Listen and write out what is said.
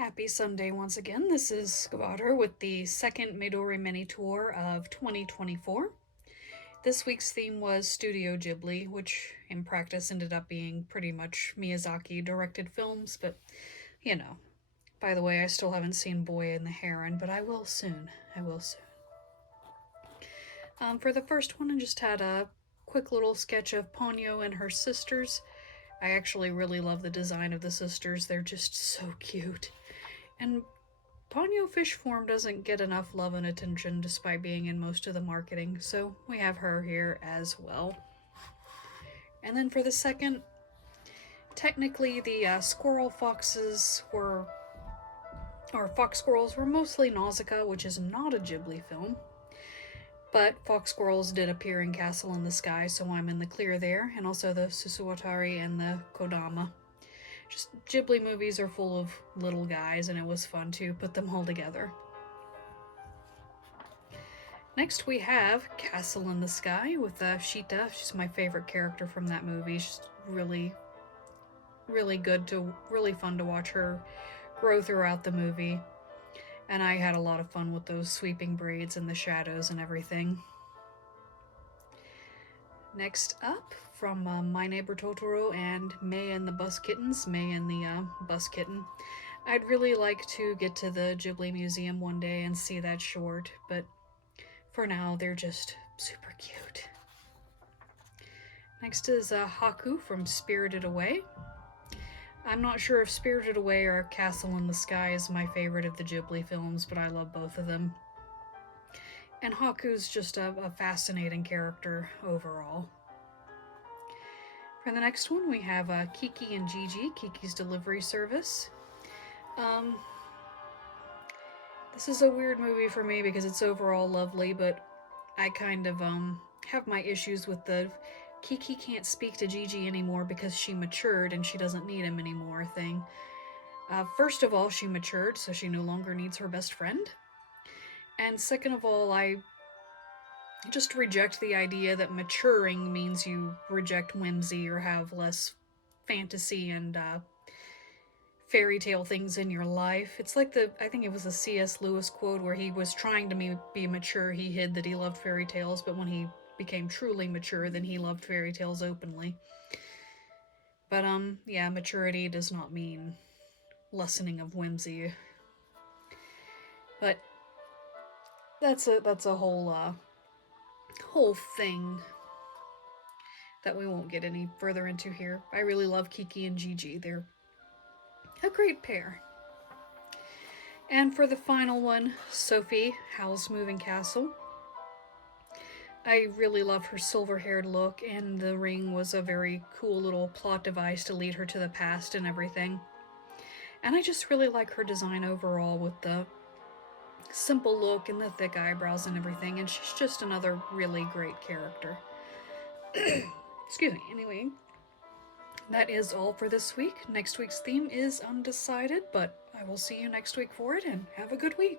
Happy Sunday once again. This is Skvader with the second Midori Minitours of 2024. This week's theme was Studio Ghibli, which in practice ended up being pretty much Miyazaki directed films, but you know. By the way, I still haven't seen Boy and the Heron, but I will soon. I will soon. For the first one, I just had a quick little sketch of Ponyo and her sisters. I actually really love the design of the sisters. They're just so cute. And Ponyo fish form doesn't get enough love and attention despite being in most of the marketing, so we have her here as well. And then for the second, technically the squirrel foxes were, or fox squirrels were mostly Nausicaa, which is not a Ghibli film. But fox squirrels did appear in Castle in the Sky, so I'm in the clear there, and also the Susuwatari and the Kodama. Just Ghibli movies are full of little guys, and it was fun to put them all together. Next we have Castle in the Sky with Shita. She's my favorite character from that movie. She's really fun to watch her grow throughout the movie. And I had a lot of fun with those sweeping braids and the shadows and everything. Next up, from My Neighbor Totoro and May and the Bus Kittens, May and the Bus Kitten. I'd really like to get to the Ghibli Museum one day and see that short, but for now they're just super cute. Next is Haku from Spirited Away. I'm not sure if Spirited Away or Castle in the Sky is my favorite of the Ghibli films, but I love both of them. And Haku's just a fascinating character overall. For the next one, we have Kiki and Gigi, Kiki's Delivery Service. This is a weird movie for me because it's overall lovely, but I kind of have my issues with the Kiki can't speak to Gigi anymore because she matured and she doesn't need him anymore thing. First of all, she matured, so she no longer needs her best friend. And second of all, I just reject the idea that maturing means you reject whimsy or have less fantasy and fairy tale things in your life. It's like I think it was a C.S. Lewis quote where he was trying to be mature. He hid that he loved fairy tales, but when he became truly mature, then he loved fairy tales openly. But yeah, maturity does not mean lessening of whimsy. But that's a whole thing that we won't get any further into here. I really love Kiki and Gigi. They're a great pair. And for the final one, Sophie, Howl's Moving Castle. I really love her silver-haired look, and the ring was a very cool little plot device to lead her to the past and everything. And I just really like her design overall with the simple look and the thick eyebrows and everything, and she's just another really great character. Excuse me. Anyway, that is all for this week. Next week's theme is undecided, but I will see you next week for it, and have a good week.